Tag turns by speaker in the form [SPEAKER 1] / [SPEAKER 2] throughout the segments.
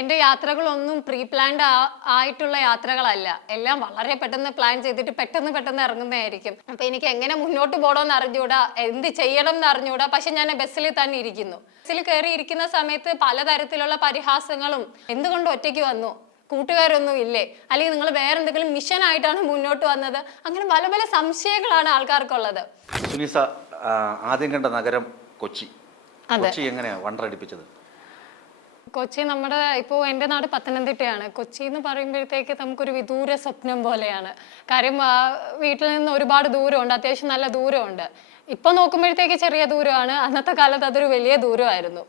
[SPEAKER 1] എന്റെ യാത്രകളൊന്നും pre planned ആയിട്ടുള്ള യാത്രകളല്ല. എല്ലാം വളരെ പെട്ടെന്ന് പ്ലാൻ ചെയ്തിട്ട് പെട്ടെന്ന് പെട്ടെന്ന് ഇറങ്ങുന്നതായിരിക്കും. അപ്പൊ എനിക്ക് എങ്ങനെ മുന്നോട്ട് പോകണമെന്ന് അറിഞ്ഞൂടാ എന്ത് ചെയ്യണം എന്ന് അറിഞ്ഞൂടാ. പക്ഷെ ഞാൻ ബസ്സിൽ തന്നെ ഇരിക്കുന്നു. ബസ്സിൽ കയറി ഇരിക്കുന്ന സമയത്ത് പലതരത്തിലുള്ള പരിഹാസങ്ങളും എന്തുകൊണ്ട് ഒറ്റയ്ക്ക് വന്നു? കൂട്ടുകാരൊന്നും ഇല്ലേ? അല്ലെങ്കിൽ നിങ്ങൾ വേറെ എന്തെങ്കിലും മിഷൻ ആയിട്ടാണ് മുന്നോട്ട് വന്നത്? അങ്ങനെ പല പല സംശയങ്ങളാണ് ആൾക്കാർക്കുള്ളത്.
[SPEAKER 2] സുനീസ ആദ്യം കണ്ട നഗരം കൊച്ചി. കൊച്ചി എങ്ങനെയാണ് വണ്ടറടിപ്പിച്ചത്?
[SPEAKER 1] കൊച്ചി നമ്മുടെ ഇപ്പോൾ എന്റെ നാട് പത്തനംതിട്ടയാണ്. കൊച്ചി എന്ന് പറയുമ്പോഴത്തേക്ക് നമുക്കൊരു വിദൂര സ്വപ്നം പോലെയാണ്. കാര്യം വീട്ടിൽ നിന്ന് ഒരുപാട് ദൂരമുണ്ട്. അത്യാവശ്യം നല്ല ദൂരമുണ്ട്. ഇപ്പം നോക്കുമ്പോഴത്തേക്ക് ചെറിയ ദൂരമാണ്. അന്നത്തെ കാലത്ത് അതൊരു വലിയ ദൂരമായിരുന്നു.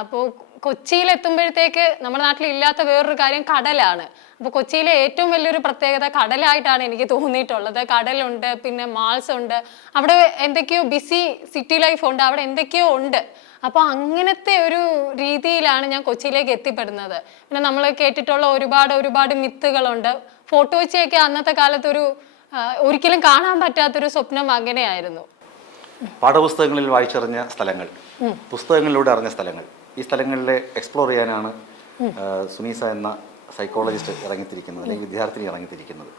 [SPEAKER 1] അപ്പോൾ കൊച്ചിയിൽ എത്തുമ്പോഴത്തേക്ക് നമ്മുടെ നാട്ടിൽ ഇല്ലാത്ത വേറൊരു കാര്യം കടലാണ്. അപ്പോൾ കൊച്ചിയിലെ ഏറ്റവും വലിയൊരു പ്രത്യേകത കടലായിട്ടാണ് എനിക്ക് തോന്നിയിട്ടുള്ളത്. കടലുണ്ട് പിന്നെ മാൾസ് ഉണ്ട്. അവിടെ എന്തൊക്കെയോ ബിസി സിറ്റി ലൈഫ് ഉണ്ട്. അവിടെ എന്തൊക്കെയോ ഉണ്ട്. അപ്പോൾ അങ്ങനത്തെ ഒരു രീതിയിലാണ് ഞാൻ കൊച്ചിയിലേക്ക് എത്തിപ്പെടുന്നത്. പിന്നെ നമ്മൾ കേട്ടിട്ടുള്ള ഒരുപാട് ഒരുപാട് മിത്തുകളുണ്ട്. ഫോട്ടോ വെച്ചൊക്കെ അന്നത്തെ കാലത്തൊരു ഒരിക്കലും കാണാൻ പറ്റാത്തൊരു സ്വപ്നം അങ്ങനെയായിരുന്നു.
[SPEAKER 2] പാഠപുസ്തകങ്ങളിൽ വായിച്ചറിഞ്ഞ സ്ഥലങ്ങൾ പുസ്തകങ്ങളിലൂടെ അറിഞ്ഞ സ്ഥലങ്ങൾ ഈ സ്ഥലങ്ങളിലെ എക്സ്പ്ലോർ ചെയ്യാനാണ് സുനീസ എന്ന സൈക്കോളജിസ്റ്റ് ഇറങ്ങിത്തിരിക്കുന്നത് അല്ലെങ്കിൽ വിദ്യാർത്ഥിനി ഇറങ്ങിത്തിരിക്കുന്നത്.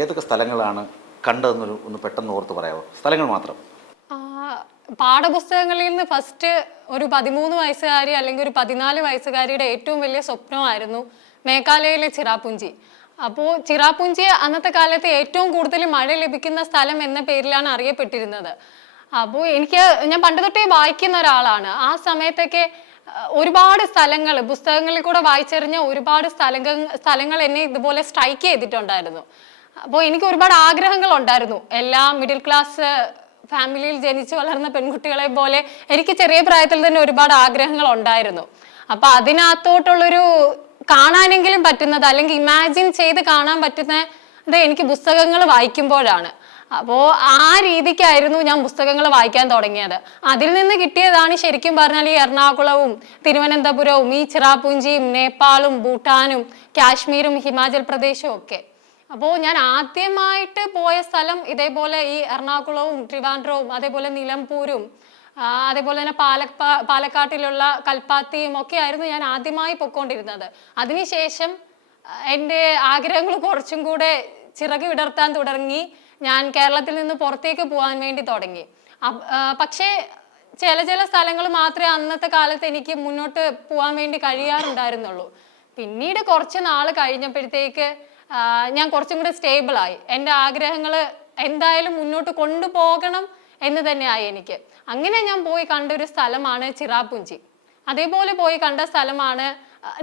[SPEAKER 2] ഏതൊക്കെ സ്ഥലങ്ങളാണ് കണ്ടതെന്നൊരു ഒന്ന് പെട്ടെന്ന് ഓർത്ത് പറയാമോ സ്ഥലങ്ങൾ മാത്രം.
[SPEAKER 1] പാഠപുസ്തകങ്ങളിൽ നിന്ന് ഫസ്റ്റ് ഒരു പതിമൂന്ന് വയസ്സുകാരി അല്ലെങ്കിൽ ഒരു പതിനാല് വയസ്സുകാരിയുടെ ഏറ്റവും വലിയ സ്വപ്നമായിരുന്നു മേഘാലയയിലെ ചിറാപുഞ്ചി. അപ്പോൾ ചിറാപുഞ്ചി അന്നത്തെ കാലത്ത് ഏറ്റവും കൂടുതൽ മഴ ലഭിക്കുന്ന സ്ഥലം എന്ന പേരിലാണ് അറിയപ്പെട്ടിരുന്നത്. അപ്പോൾ എനിക്ക് ഞാൻ പണ്ട് തൊട്ടേ വായിക്കുന്ന ഒരാളാണ്. ആ സമയത്തൊക്കെ ഒരുപാട് സ്ഥലങ്ങൾ പുസ്തകങ്ങളിൽ കൂടെ വായിച്ചെറിഞ്ഞ ഒരുപാട് സ്ഥലങ്ങൾ സ്ഥലങ്ങൾ എന്നെ ഇതുപോലെ സ്ട്രൈക്ക് ചെയ്തിട്ടുണ്ടായിരുന്നു. അപ്പോൾ എനിക്ക് ഒരുപാട് ആഗ്രഹങ്ങൾ ഉണ്ടായിരുന്നു. എല്ലാ മിഡിൽ ക്ലാസ് ഫാമിലിയിൽ ജനിച്ചു വളർന്ന പെൺകുട്ടികളെ പോലെ എനിക്ക് ചെറിയ പ്രായത്തിൽ തന്നെ ഒരുപാട് ആഗ്രഹങ്ങൾ ഉണ്ടായിരുന്നു. അപ്പൊ അതിനകത്തോട്ടുള്ളൊരു കാണാനെങ്കിലും പറ്റുന്നത് അല്ലെങ്കിൽ ഇമാജിൻ ചെയ്ത് കാണാൻ പറ്റുന്നത് എനിക്ക് പുസ്തകങ്ങൾ വായിക്കുമ്പോഴാണ്. അപ്പോൾ ആ രീതിക്കായിരുന്നു ഞാൻ പുസ്തകങ്ങൾ വായിക്കാൻ തുടങ്ങിയത്. അതിൽ നിന്ന് കിട്ടിയതാണ് ശരിക്കും പറഞ്ഞാൽ ഈ എറണാകുളവും തിരുവനന്തപുരവും ഈ ചിറാപുഞ്ചിയും നേപ്പാളും ഭൂട്ടാനും കാശ്മീരും ഹിമാചൽ പ്രദേശവും ഒക്കെ. അപ്പോൾ ഞാൻ ആദ്യമായിട്ട് പോയ സ്ഥലം ഇതേപോലെ ഈ എറണാകുളവും ട്രിവാൻഡ്രവും അതേപോലെ നിലമ്പൂരും അതേപോലെ തന്നെ പാലക് പാലക്കാട്ടിലുള്ള കൽപ്പാത്തിയും ഒക്കെ ആയിരുന്നു ഞാൻ ആദ്യമായി പൊക്കോണ്ടിരുന്നത് അതിനുശേഷം എന്റെ ആഗ്രഹങ്ങൾ കുറച്ചും കൂടെ ചിറക് വിടർത്താൻ തുടങ്ങി. ഞാൻ കേരളത്തിൽ നിന്ന് പുറത്തേക്ക് പോകാൻ വേണ്ടി തുടങ്ങി. പക്ഷേ ചില ചില സ്ഥലങ്ങൾ മാത്രമേ അന്നത്തെ കാലത്ത് എനിക്ക് മുന്നോട്ട് പോകാൻ വേണ്ടി കഴിയാറുണ്ടായിരുന്നുള്ളൂ. പിന്നീട് കുറച്ച് നാൾ കഴിഞ്ഞപ്പോഴത്തേക്ക് ഞാൻ കുറച്ചും കൂടെ സ്റ്റേബിളായി എന്റെ ആഗ്രഹങ്ങൾ എന്തായാലും മുന്നോട്ട് കൊണ്ടുപോകണം എന്ന് തന്നെയായി എനിക്ക്. അങ്ങനെ ഞാൻ പോയി കണ്ട ഒരു സ്ഥലമാണ് ചിറാപുഞ്ചി. അതേപോലെ പോയി കണ്ട സ്ഥലമാണ്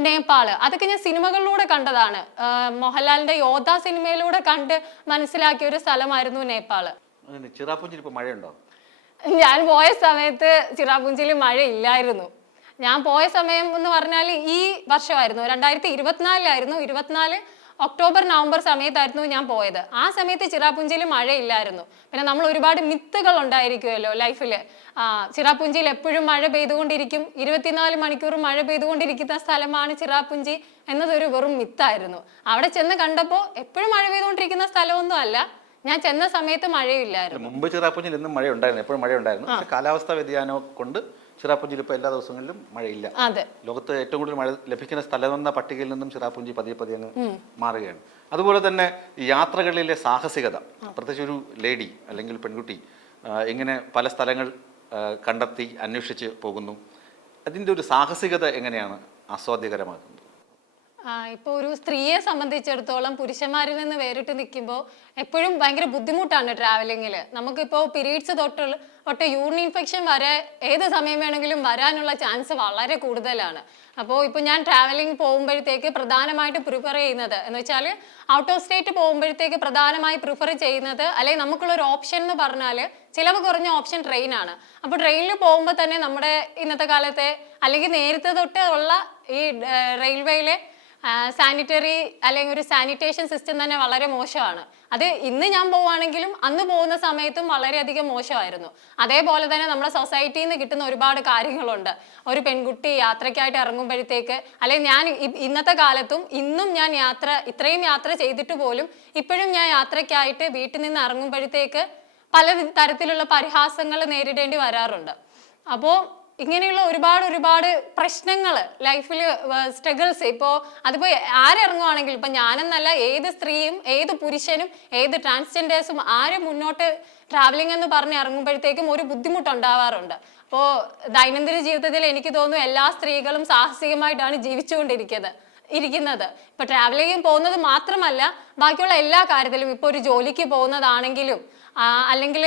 [SPEAKER 1] നേപ്പാൾ. അതൊക്കെ ഞാൻ സിനിമകളിലൂടെ കണ്ടതാണ്. മോഹൻലാലിന്റെ യോദ്ധ സിനിമയിലൂടെ കണ്ട് മനസ്സിലാക്കിയ ഒരു സ്ഥലമായിരുന്നു
[SPEAKER 2] നേപ്പാൾ. ചിറാപുഞ്ചിയിൽ ഇപ്പോൾ മഴയുണ്ടോ?
[SPEAKER 1] ഞാൻ പോയ സമയത്ത് ചിറാപുഞ്ചിയിൽ മഴ ഇല്ലായിരുന്നു ഞാൻ പോയ സമയം എന്ന് പറഞ്ഞാൽ ഈ വർഷമായിരുന്നു. രണ്ടായിരത്തി ഇരുപത്തിനാലിലായിരുന്നു. ഇരുപത്തിനാല് ഒക്ടോബർ നവംബർ സമയത്തായിരുന്നു ഞാൻ പോയത്. ആ സമയത്ത് ചിറാപുഞ്ചിയിൽ മഴയില്ലായിരുന്നു. പിന്നെ നമ്മൾ ഒരുപാട് മിത്തുകൾ ഉണ്ടായിരിക്കുമല്ലോ ലൈഫിൽ ചിറാപുഞ്ചിയിൽ എപ്പോഴും മഴ പെയ്തുകൊണ്ടിരിക്കും. ഇരുപത്തിനാല് മണിക്കൂറും മഴ പെയ്തുകൊണ്ടിരിക്കുന്ന സ്ഥലമാണ് ചിറാപുഞ്ചി എന്നതൊരു വെറും മിത്തായിരുന്നു. അവിടെ ചെന്ന് കണ്ടപ്പോൾ എപ്പോഴും മഴ പെയ്തുകൊണ്ടിരിക്കുന്ന സ്ഥലമൊന്നും അല്ല. ഞാൻ ചെന്ന സമയത്ത് മഴയില്ലായിരുന്നു.
[SPEAKER 2] മുമ്പ് ചിറാപ്പുഞ്ചിൽ എന്നും മഴ ഉണ്ടായിരുന്നു എപ്പോഴും മഴ ഉണ്ടായിരുന്നു കാലാവസ്ഥാ വ്യതിയാനം കൊണ്ട് ചിറാപ്പുഞ്ചിൽ ഇപ്പോൾ എല്ലാ ദിവസങ്ങളിലും മഴയില്ല. ലോകത്ത് ഏറ്റവും കൂടുതൽ മഴ ലഭിക്കുന്ന സ്ഥലമെന്ന പട്ടികയിൽ നിന്നും ചിറാപ്പുഞ്ചി പതിയെ പതിയെ അങ്ങ് മാറുകയാണ്. അതുപോലെ തന്നെ യാത്രകളിലെ സാഹസികത പ്രത്യേകിച്ച് ഒരു ലേഡി അല്ലെങ്കിൽ പെൺകുട്ടി എങ്ങനെ പല സ്ഥലങ്ങൾ കണ്ടെത്തി അന്വേഷിച്ച് പോകുന്നു. അതിന്റെ ഒരു സാഹസികത എങ്ങനെയാണ് ആസ്വാദ്യകരമാക്കുന്നത്
[SPEAKER 1] ഇപ്പൊ ഒരു സ്ത്രീയെ സംബന്ധിച്ചിടത്തോളം പുരുഷന്മാരിൽ നിന്ന് വേറിട്ട് നിൽക്കുമ്പോൾ എപ്പോഴും ഭയങ്കര ബുദ്ധിമുട്ടാണ് ട്രാവലിങ്ങിൽ നമുക്കിപ്പോൾ പീരീഡ്സ് തൊട്ട് തൊട്ട് യൂറിൻ ഇൻഫെക്ഷൻ വരെ ഏത് സമയം വേണമെങ്കിലും വരാനുള്ള ചാൻസ് വളരെ കൂടുതലാണ്. അപ്പോൾ ഇപ്പോൾ ഞാൻ ട്രാവലിംഗ് പോകുമ്പോഴത്തേക്ക് പ്രധാനമായിട്ട് പ്രിഫർ ചെയ്യുന്നത് എന്ന് വെച്ചാൽ ഔട്ട് ഓഫ് സ്റ്റേറ്റ് പോകുമ്പോഴത്തേക്ക് പ്രധാനമായി പ്രിഫർ ചെയ്യുന്നത് അല്ലെങ്കിൽ നമുക്കുള്ള ഒരു ഓപ്ഷൻ എന്ന് പറഞ്ഞാൽ ചിലവ് കുറഞ്ഞ ഓപ്ഷൻ ട്രെയിനാണ് അപ്പോൾ ട്രെയിനിൽ പോകുമ്പോൾ തന്നെ നമ്മുടെ ഇന്നത്തെ കാലത്തെ അല്ലെങ്കിൽ നേരത്തെ തൊട്ട് ഉള്ള ഈ റെയിൽവേയിലെ സാനിറ്ററി അല്ലെങ്കിൽ ഒരു സാനിറ്റേഷൻ സിസ്റ്റം തന്നെ വളരെ മോശമാണ്. അത് ഇന്ന് ഞാൻ പോവുകയാണെങ്കിലും അന്ന് പോകുന്ന സമയത്തും വളരെയധികം മോശമായിരുന്നു. അതേപോലെ തന്നെ നമ്മുടെ സൊസൈറ്റിയിൽ നിന്ന് കിട്ടുന്ന ഒരുപാട് കാര്യങ്ങളുണ്ട്. ഒരു പെൺകുട്ടി യാത്രയ്ക്കായിട്ട് ഇറങ്ങുമ്പോഴത്തേക്ക് അല്ലെങ്കിൽ ഞാൻ ഇന്നത്തെ കാലത്തും ഇന്നും ഞാൻ യാത്ര ഇത്രയും യാത്ര ചെയ്തിട്ട് പോലും ഇപ്പോഴും ഞാൻ യാത്രയ്ക്കായിട്ട് വീട്ടിൽ നിന്ന് ഇറങ്ങുമ്പോഴത്തേക്ക് പല തരത്തിലുള്ള പരിഹാസങ്ങൾ നേരിടേണ്ടി വരാറുണ്ട്. അപ്പോൾ ഇങ്ങനെയുള്ള ഒരുപാട് ഒരുപാട് പ്രശ്നങ്ങൾ ലൈഫിൽ സ്ട്രഗിൾസ് ഇപ്പോൾ അതിപ്പോൾ ആരിറങ്ങുവാണെങ്കിലും ഇപ്പം ഞാനെന്നല്ല ഏത് സ്ത്രീയും ഏത് പുരുഷനും ഏത് ട്രാൻസ്ജെൻഡേഴ്സും ആര് മുന്നോട്ട് ട്രാവലിംഗ് എന്ന് പറഞ്ഞ് ഇറങ്ങുമ്പോഴത്തേക്കും ഒരു ബുദ്ധിമുട്ടുണ്ടാവാറുണ്ട്. അപ്പോൾ ദൈനംദിന ജീവിതത്തിൽ എനിക്ക് തോന്നുന്നു എല്ലാ സ്ത്രീകളും സാഹസികമായിട്ടാണ് ജീവിച്ചുകൊണ്ടിരിക്കുന്നത് ഇരിക്കുന്നത്. ഇപ്പൊ ട്രാവലിംഗ് പോകുന്നത് മാത്രമല്ല ബാക്കിയുള്ള എല്ലാ കാര്യത്തിലും ഇപ്പൊ ഒരു ജോലിക്ക് പോകുന്നതാണെങ്കിലും അല്ലെങ്കിൽ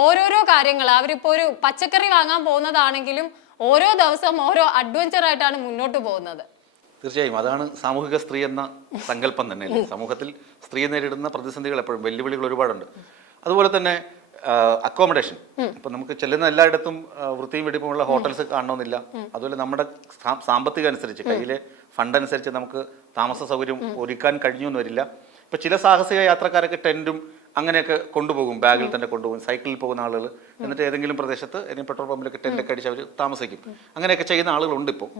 [SPEAKER 1] ഓരോരോ കാര്യങ്ങൾ. അവരിപ്പോ ഒരു പച്ചക്കറി വാങ്ങാൻ പോകുന്നതാണെങ്കിലും ഓരോ ദിവസം ഓരോ അഡ്വഞ്ചർ ആയിട്ടാണ് മുന്നോട്ട് പോകുന്നത്.
[SPEAKER 2] തീർച്ചയായും. അതാണ് സാമൂഹിക സ്ത്രീ എന്ന സങ്കല്പം തന്നെ സമൂഹത്തിൽ സ്ത്രീ നേരിടുന്ന പ്രതിസന്ധികൾ എപ്പോഴും വെല്ലുവിളികൾ ഒരുപാടുണ്ട്. അതുപോലെ തന്നെ അക്കോമഡേഷൻ ഇപ്പൊ നമുക്ക് ചെല്ലുന്ന എല്ലായിടത്തും വൃത്തിയും വെടിപ്പുമുള്ള ഹോട്ടൽസ് കാണണമെന്നില്ല. അതുപോലെ നമ്മുടെ സാമ്പത്തിക സാമ്പത്തികം അനുസരിച്ച് കയ്യിലെ ഫണ്ട് അനുസരിച്ച് നമുക്ക് താമസ സൗകര്യം ഒരുക്കാൻ കഴിഞ്ഞു എന്ന് വരില്ല. ഇപ്പൊ ചില സാഹസിക യാത്രക്കാരൊക്കെ ടെന്റും അങ്ങനെയൊക്കെ കൊണ്ടുപോകും ബാഗിൽ തന്നെ കൊണ്ടുപോകും സൈക്കിളിൽ പോകുന്ന ആളുകൾ. എന്നിട്ട് ഏതെങ്കിലും പ്രദേശത്ത് ഏതെങ്കിലും പെട്രോൾ പമ്പിലൊക്കെ ടെന്റൊക്കെ അടിച്ച് അവർ താമസിക്കും. അങ്ങനെയൊക്കെ ചെയ്യുന്ന ആളുകളുണ്ട് ഇപ്പോൾ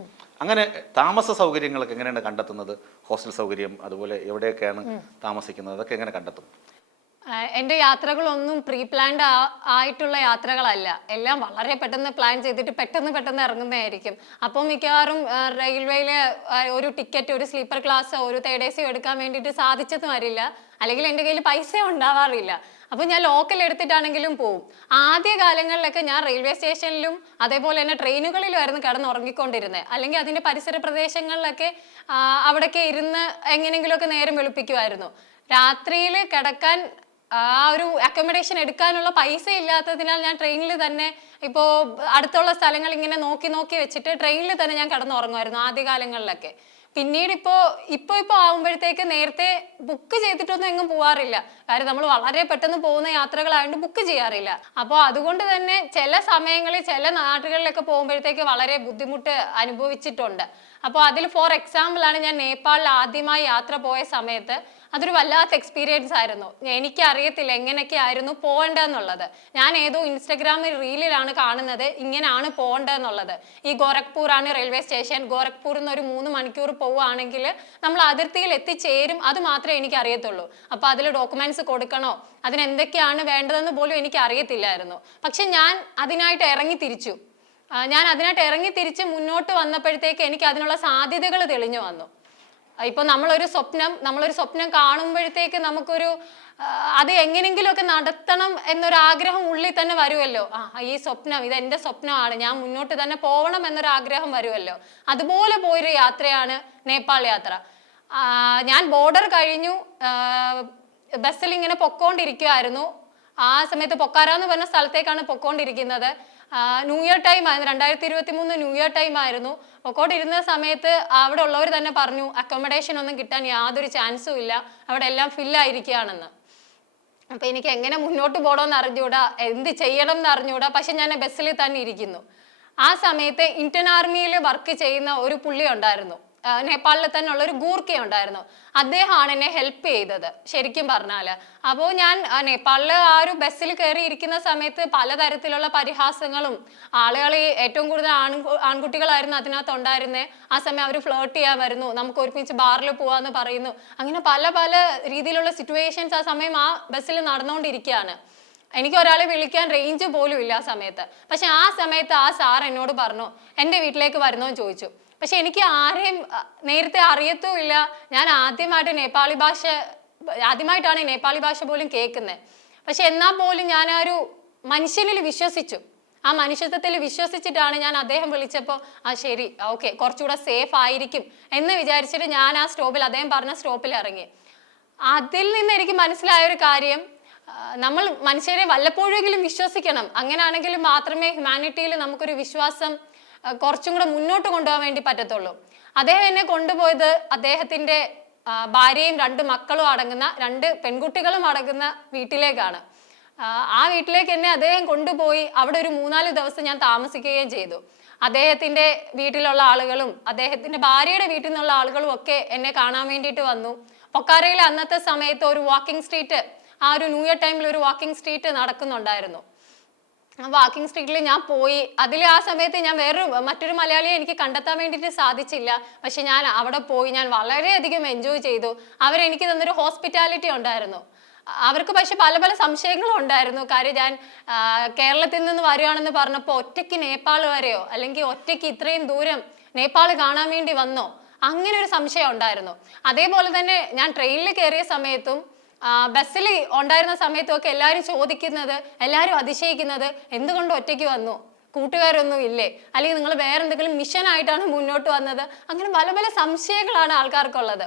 [SPEAKER 2] അങ്ങനെ താമസ സൗകര്യങ്ങളൊക്കെ എങ്ങനെയാണ് കണ്ടെത്തുന്നത്? ഹോസ്റ്റൽ സൗകര്യം അതുപോലെ എവിടെയൊക്കെയാണ് താമസിക്കുന്നത്? അതൊക്കെ എങ്ങനെ കണ്ടെത്തും?
[SPEAKER 1] എന്റെ യാത്രകളൊന്നും പ്രീ പ്ലാൻഡ് ആയിട്ടുള്ള യാത്രകളല്ല. എല്ലാം വളരെ പെട്ടെന്ന് പ്ലാൻ ചെയ്തിട്ട് പെട്ടെന്ന് പെട്ടെന്ന് ഇറങ്ങുന്നതായിരിക്കും. അപ്പോൾ മിക്കവാറും റെയിൽവേയിൽ ഒരു ടിക്കറ്റ് ഒരു സ്ലീപ്പർ ക്ലാസ് ഒരു സി എടുക്കാൻ വേണ്ടിയിട്ട് സാധിച്ചതും വരില്ല അല്ലെങ്കിൽ എന്റെ കയ്യിൽ പൈസ ഉണ്ടാവാറില്ല. അപ്പോൾ ഞാൻ ലോക്കൽ എടുത്തിട്ടാണെങ്കിലും പോവും. ആദ്യ കാലങ്ങളിലൊക്കെ ഞാൻ റെയിൽവേ സ്റ്റേഷനിലും അതേപോലെ തന്നെ ട്രെയിനുകളിലുമായിരുന്നു കിടന്നുറങ്ങിക്കൊണ്ടിരുന്നത്. അല്ലെങ്കിൽ അതിന്റെ പരിസര പ്രദേശങ്ങളിലൊക്കെ അവിടെയൊക്കെ ഇരുന്ന് എങ്ങനെയെങ്കിലുമൊക്കെ നേരം വെളുപ്പിക്കുമായിരുന്നു. രാത്രിയിൽ കിടക്കാൻ ആ ഒരു അക്കോമഡേഷൻ എടുക്കാനുള്ള പൈസ ഇല്ലാത്തതിനാൽ ഞാൻ ട്രെയിനിൽ തന്നെ ഇപ്പോൾ അടുത്തുള്ള സ്ഥലങ്ങൾ ഇങ്ങനെ നോക്കി നോക്കി വെച്ചിട്ട് ട്രെയിനിൽ തന്നെ ഞാൻ കിടന്നുറങ്ങുമായിരുന്നു ആദ്യകാലങ്ങളിലൊക്കെ പിന്നീട് ഇപ്പോ ഇപ്പോൾ ഇപ്പോൾ ആകുമ്പോഴത്തേക്ക് നേരത്തെ ബുക്ക് ചെയ്തിട്ടൊന്നും എങ്ങും പോവാറില്ല. കാര്യം നമ്മൾ വളരെ പെട്ടെന്ന് പോകുന്ന യാത്രകളായതുകൊണ്ട് ബുക്ക് ചെയ്യാറില്ല. അപ്പോൾ അതുകൊണ്ട് തന്നെ ചില സമയങ്ങളിൽ ചില നാടുകളിലൊക്കെ പോകുമ്പോഴത്തേക്ക് വളരെ ബുദ്ധിമുട്ട് അനുഭവിച്ചിട്ടുണ്ട്. അപ്പോൾ അതിൽ ഫോർ എക്സാമ്പിൾ ആണ് ഞാൻ നേപ്പാളിൽ ആദ്യമായി യാത്ര പോയ സമയത്ത് അതൊരു വല്ലാത്ത എക്സ്പീരിയൻസ് ആയിരുന്നു. എനിക്ക് അറിയത്തില്ല എങ്ങനെയൊക്കെ ആയിരുന്നു പോകേണ്ടതെന്നുള്ളത്. ഞാൻ ഏതോ ഇൻസ്റ്റഗ്രാമിൽ റീലിലാണ് കാണുന്നത് ഇങ്ങനെയാണ് പോകേണ്ടതെന്നുള്ളത്. ഈ ഗോരഖ്പൂർ ആണ് റെയിൽവേ സ്റ്റേഷൻ ഗോരഖ്പൂരിൽ നിന്ന് ഒരു മൂന്ന് മണിക്കൂർ പോവുകയാണെങ്കിൽ നമ്മൾ അതിർത്തിയിൽ എത്തിച്ചേരും. അത് മാത്രമേ എനിക്ക് അറിയത്തുള്ളൂ അപ്പോൾ അതിൽ ഡോക്യുമെന്റ്സ് കൊടുക്കണോ? അതിന് എന്തൊക്കെയാണ് വേണ്ടതെന്ന് പോലും എനിക്ക് അറിയത്തില്ലായിരുന്നു പക്ഷെ ഞാൻ അതിനായിട്ട് ഇറങ്ങി തിരിച്ചു ഞാൻ അതിനായിട്ട് ഇറങ്ങി തിരിച്ച് മുന്നോട്ട് വന്നപ്പോഴത്തേക്ക് എനിക്ക് അതിനുള്ള സാധ്യതകൾ തെളിഞ്ഞു വന്നു. ഇപ്പൊ നമ്മളൊരു സ്വപ്നം നമ്മളൊരു സ്വപ്നം കാണുമ്പോഴത്തേക്ക് നമുക്കൊരു അത് എങ്ങനെങ്കിലുമൊക്കെ നടത്തണം എന്നൊരു ആഗ്രഹം ഉള്ളിൽ തന്നെ വരുമല്ലോ. ആ ഈ സ്വപ്നം ഇത് എന്റെ സ്വപ്നമാണ് ഞാൻ മുന്നോട്ട് തന്നെ പോകണം എന്നൊരു ആഗ്രഹം വരുമല്ലോ. അതുപോലെ പോയൊരു യാത്രയാണ് നേപ്പാൾ യാത്ര. ഞാൻ ബോർഡർ കഴിഞ്ഞു ബസ്സിൽ ഇങ്ങനെ പൊക്കോണ്ടിരിക്കുമായിരുന്നു ആ സമയത്ത് പൊക്കാര എന്ന് പറഞ്ഞ സ്ഥലത്തേക്കാണ് പൊക്കോണ്ടിരിക്കുന്നത്. ന്യൂ ഇയർ ടൈം ആയിരുന്നു. രണ്ടായിരത്തി ഇരുപത്തി മൂന്ന് ന്യൂ ഇയർ ടൈം ആയിരുന്നു. ഒക്കോട്ട് ഇരുന്ന സമയത്ത് അവിടെ ഉള്ളവർ തന്നെ പറഞ്ഞു അക്കോമഡേഷൻ ഒന്നും കിട്ടാൻ യാതൊരു ചാൻസും ഇല്ല. അവിടെ എല്ലാം ഫില്ലായിരിക്കുകയാണെന്ന് അപ്പൊ എനിക്ക് എങ്ങനെ മുന്നോട്ട് പോകണമെന്ന് അറിഞ്ഞൂടാ എന്ത് ചെയ്യണം എന്ന് അറിഞ്ഞൂടാ. പക്ഷെ ഞാൻ ബസ്സിൽ തന്നെ ഇരിക്കുന്നു. ആ സമയത്ത് ഇന്ത്യൻ ആർമിയിൽ വർക്ക് ചെയ്യുന്ന ഒരു പുള്ളി ഉണ്ടായിരുന്നു. നേപ്പാളിൽ തന്നെ ഉള്ള ഒരു ഗൂർക്ക ഉണ്ടായിരുന്നു. അദ്ദേഹമാണ് എന്നെ ഹെൽപ്പ് ചെയ്തത് ശരിക്കും പറഞ്ഞാൽ. അപ്പോൾ ഞാൻ നേപ്പാളിൽ ആ ഒരു ബസ്സിൽ കയറി ഇരിക്കുന്ന സമയത്ത് പലതരത്തിലുള്ള പരിഹാസങ്ങളും ആളുകൾ ഏറ്റവും കൂടുതൽ ആൺ ആൺകുട്ടികളായിരുന്നു അതിനകത്ത് ഉണ്ടായിരുന്നേ. ആ സമയം അവർ ഫ്ലേർട്ട് ചെയ്യാൻ വരുന്നു നമുക്ക് ഒരുമിച്ച് ബാറിൽ പോവാന്ന് പറയുന്നു. അങ്ങനെ പല പല രീതിയിലുള്ള സിറ്റുവേഷൻസ് ആ സമയം ആ ബസ്സിൽ നടന്നുകൊണ്ടിരിക്കുകയാണ് എനിക്ക് ഒരാളെ വിളിക്കാൻ റേഞ്ച് പോലും ഇല്ല ആ സമയത്ത്. പക്ഷെ ആ സമയത്ത് ആ സാർ എന്നോട് പറഞ്ഞു എന്റെ വീട്ടിലേക്ക് വരുന്നോ? ചോദിച്ചു. പക്ഷെ എനിക്ക് ആരെയും നേരത്തെ അറിയത്തും ഇല്ല ഞാൻ ആദ്യമായിട്ട് നേപ്പാളി ഭാഷ ആദ്യമായിട്ടാണ് നേപ്പാളി ഭാഷ പോലും കേൾക്കുന്നത്. പക്ഷെ എന്നാൽ പോലും ഞാൻ ആ ഒരു മനുഷ്യനിൽ വിശ്വസിച്ചു. ആ മനുഷ്യത്വത്തിൽ വിശ്വസിച്ചിട്ടാണ് ഞാൻ അദ്ദേഹം വിളിച്ചപ്പോൾ ആ ശരി ഓക്കെ കുറച്ചുകൂടെ സേഫ് ആയിരിക്കും എന്ന് വിചാരിച്ചിട്ട് ഞാൻ ആ സ്റ്റോപ്പിൽ അദ്ദേഹം പറഞ്ഞ സ്റ്റോപ്പിൽ ഇറങ്ങി. അതിൽ നിന്ന് എനിക്ക് മനസ്സിലായ ഒരു കാര്യം നമ്മൾ മനുഷ്യരെ വല്ലപ്പോഴെങ്കിലും വിശ്വസിക്കണം. അങ്ങനെയാണെങ്കിൽ മാത്രമേ ഹ്യൂമാനിറ്റിയിൽ നമുക്കൊരു വിശ്വാസം കുറച്ചും കൂടെ മുന്നോട്ട് കൊണ്ടുപോകാൻ വേണ്ടി പറ്റത്തുള്ളൂ. അദ്ദേഹം എന്നെ കൊണ്ടുപോയത് അദ്ദേഹത്തിന്റെ ഭാര്യയും രണ്ട് മക്കളും അടങ്ങുന്ന രണ്ട് പെൺകുട്ടികളും അടങ്ങുന്ന വീട്ടിലേക്കാണ്. ആ, വീട്ടിലേക്ക് എന്നെ അദ്ദേഹം കൊണ്ടുപോയി അവിടെ ഒരു മൂന്നാൽ ദിവസം ഞാൻ താമസിക്കുകയും ചെയ്തു. അദ്ദേഹത്തിന്റെ വീട്ടിലുള്ള ആളുകളും അദ്ദേഹത്തിന്റെ ഭാര്യയുടെ വീട്ടിൽ നിന്നുള്ള ആളുകളും ഒക്കെ എന്നെ കാണാൻ വേണ്ടിയിട്ട് വന്നു. പൊക്കാരയിലെ അന്നത്തെ സമയത്ത് ഒരു വാക്കിംഗ് സ്ട്രീറ്റ് ആ ഒരു ന്യൂ ഇയർ ടൈമിൽ ഒരു വാക്കിംഗ് സ്ട്രീറ്റ് നടക്കുന്നുണ്ടായിരുന്നു. വാക്കിംഗ് സ്ട്രീറ്റിൽ ഞാൻ പോയി. അതിൽ ആ സമയത്ത് ഞാൻ വേറൊരു മറ്റൊരു മലയാളിയെ എനിക്ക് കണ്ടെത്താൻ വേണ്ടിയിട്ട് സാധിച്ചില്ല. പക്ഷെ ഞാൻ അവിടെ പോയി ഞാൻ വളരെയധികം എൻജോയ് ചെയ്തു. അവരെനിക്ക് തന്നൊരു ഹോസ്പിറ്റാലിറ്റി ഉണ്ടായിരുന്നു. അവർക്ക് പക്ഷെ പല പല സംശയങ്ങളും ഉണ്ടായിരുന്നു. കാര്യം ഞാൻ കേരളത്തിൽ നിന്ന് വരികയാണെന്ന് പറഞ്ഞപ്പോൾ ഒറ്റയ്ക്ക് നേപ്പാൾ വരെയോ അല്ലെങ്കിൽ ഒറ്റയ്ക്ക് ഇത്രയും ദൂരം നേപ്പാൾ കാണാൻ വേണ്ടി വന്നോ അങ്ങനെ ഒരു സംശയം ഉണ്ടായിരുന്നു. അതേപോലെ തന്നെ ഞാൻ ട്രെയിനിൽ കയറിയ സമയത്തും ബസ്സിൽ ഉണ്ടായിരുന്ന സമയത്തൊക്കെ എല്ലാവരും ചോദിക്കുന്നത് എല്ലാവരും അതിശയിക്കുന്നത് എന്തുകൊണ്ട് ഒറ്റയ്ക്ക് വന്നു? കൂട്ടുകാരൊന്നും ഇല്ലേ? അല്ലെങ്കിൽ നിങ്ങൾ വേറെ എന്തെങ്കിലും മിഷൻ ആയിട്ടാണ് മുന്നോട്ട് വന്നത്? അങ്ങനെ പല പല സംശയങ്ങളാണ് ആൾക്കാർക്കുള്ളത്.